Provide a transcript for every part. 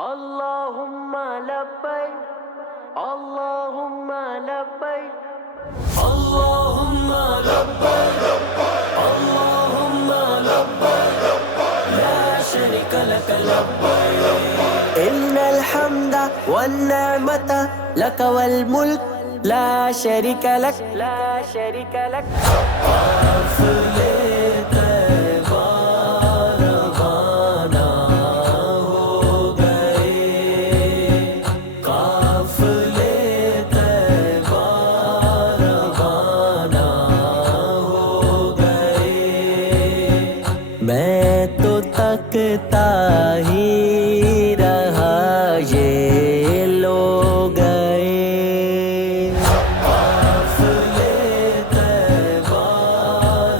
اللهم لبيك اللهم لبيك اللهم لبيك اللهم لبيك لا شريك لك لبيك إن الحمد والنعمة لك والملك لا شريك لك لا شريك لك قافلے طیبہ روانہ ہو گئے قافلے طیبہ روانہ ہو گئے میں تو تکتا ہی رہا یہ لوگ گئے قافلے طیبہ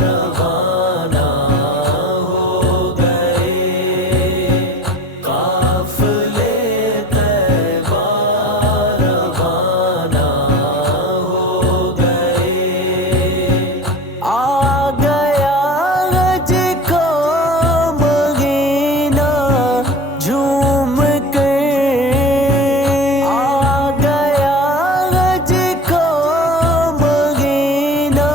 روانہ ہو گئے قافلے طیبہ روانہ ہو گئے آ گیا حج کو مہینہ جھوم کے آ گیا حج کو مہینہ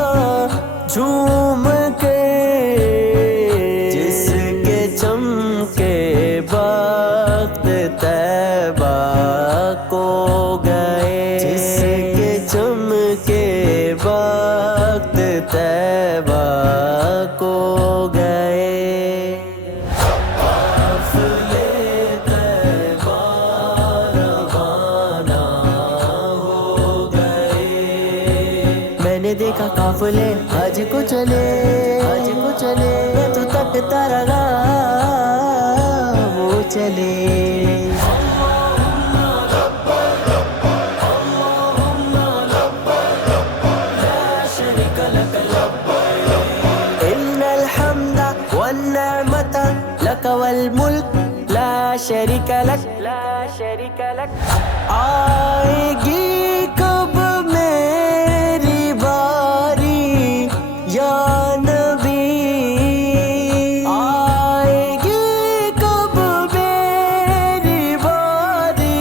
جھوم کے جس کے چمکے وقت طیبہ کو گئے جس کے چمکے وقت طیبہ کو گئے قافلے طیبہ روانہ ہو گئے میں نے دیکھا قافلے حج کو چلے میں تو تکتا رہا وہ چلے إن الحمد والنعمة لك والملك لا شريك لك لا شريك لك آئے گی کب میری باری یا نبی آئے گی کب میری باری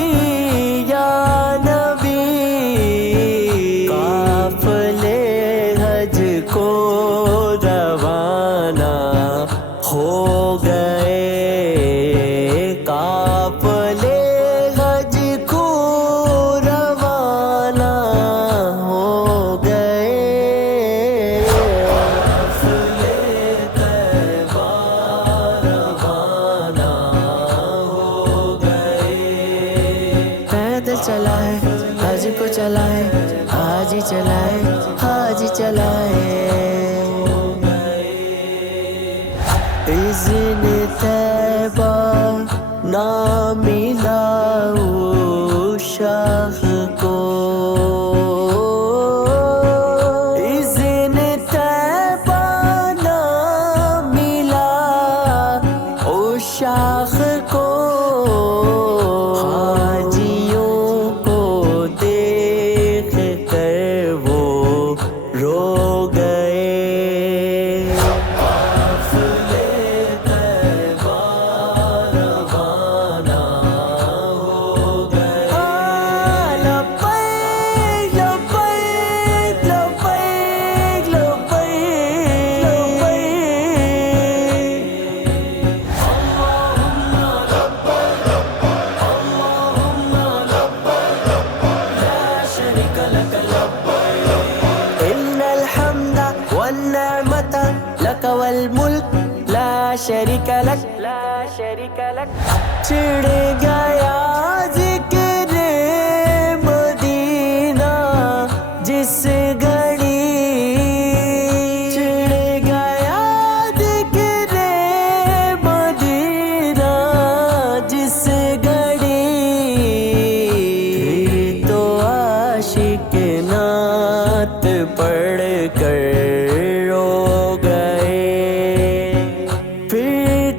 یا نبی قافلے حج کو روانہ ہو گئے قافلے حج کو روانہ ہو گئے قافلے طیبہ روانہ ہو گئے پیدل چلا ہے حج کو چلا ہے حاجی چلائے حاجی چلائے اذن طیبہ نہ ملا اس شاخ کو اذن طیبہ نہ ملا اس شاخ کو حاجیوں کو دیکھ کر وہ رو گئے قافلے طیبہ روانہ ہو گئے لبیک لبیک لبیک لبیک إن الحمد والنعمة لك والملك لا شريك لك لا شريك لك چڑ گیا ذکر مدینہ جس گھڑی چڑ گیا ذکر مدینہ جس گھڑی تو عاشق نعت پڑھ کر رو گئے پھر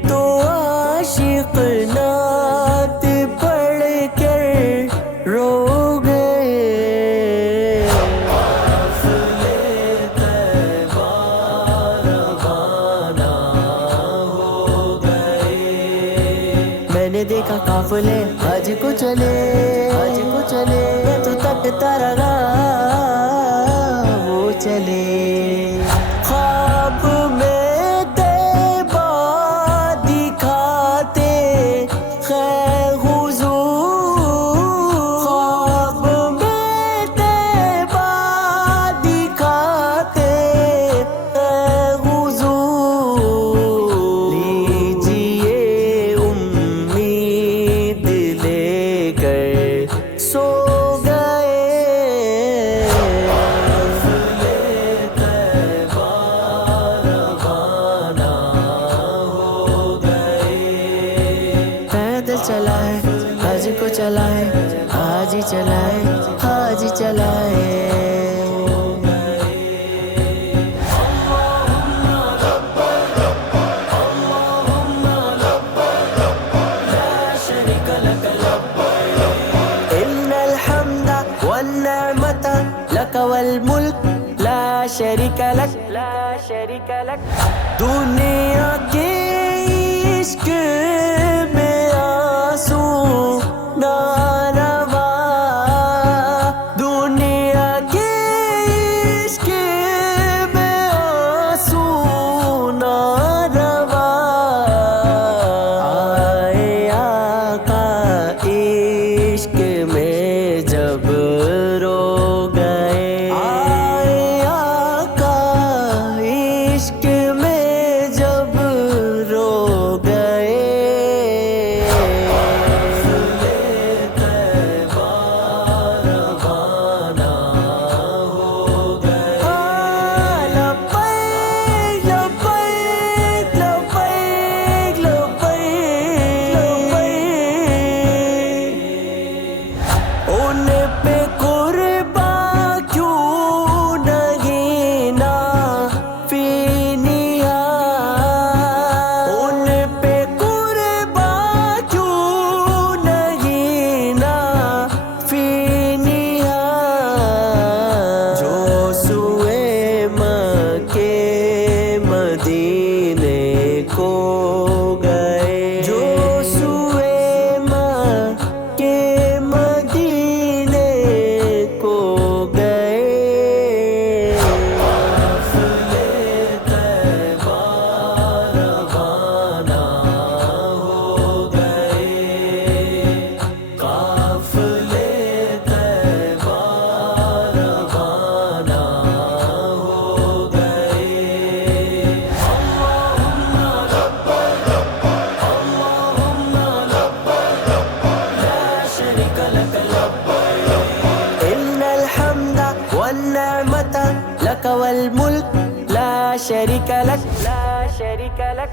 تو عاشق نعت قافلے حج کو چلے، حج کو چلے، میں تو تکتا رہا وہ چلے۔ خواب میں طیبہ دکھاتے خیر حضور، خواب میں طیبہ دکھاتے خیر حضور، لیجیے امید لے کر سو گئے۔ پیدل چلائے حج کو چلائے، حاجی چلائے، حاجی چلائے۔ ان الحمد والنعمت لک والملک لا شریک لک، لا شریک لک۔ دنیا کے عشق میں آنسو نہ روا، دنیا کے عشق میں آنسو نہ روا، آئے آقا عشق میں جب رو گئے، آئے آقا عشق میں جب رو گئے۔ لبیک لبیک لبیک لبیک لبیک، ان پہ قرباں کیوں نہیں نافی نہاد، ان پہ قرباں کیوں نہیں نافی نہاد، جو سوئے مکے مدینے کو گئے، جو سوئے مکے مدینے کو گئے۔ قافلے طیبہ روانہ ہو گئے، قافلے طیبہ روانہ ہو گئے۔ اللہم لبیک اللہم لبیک لا شریک لک لبیک، ان الحمد والنعمت لک والملک لا شریک لک، لا شریک لک۔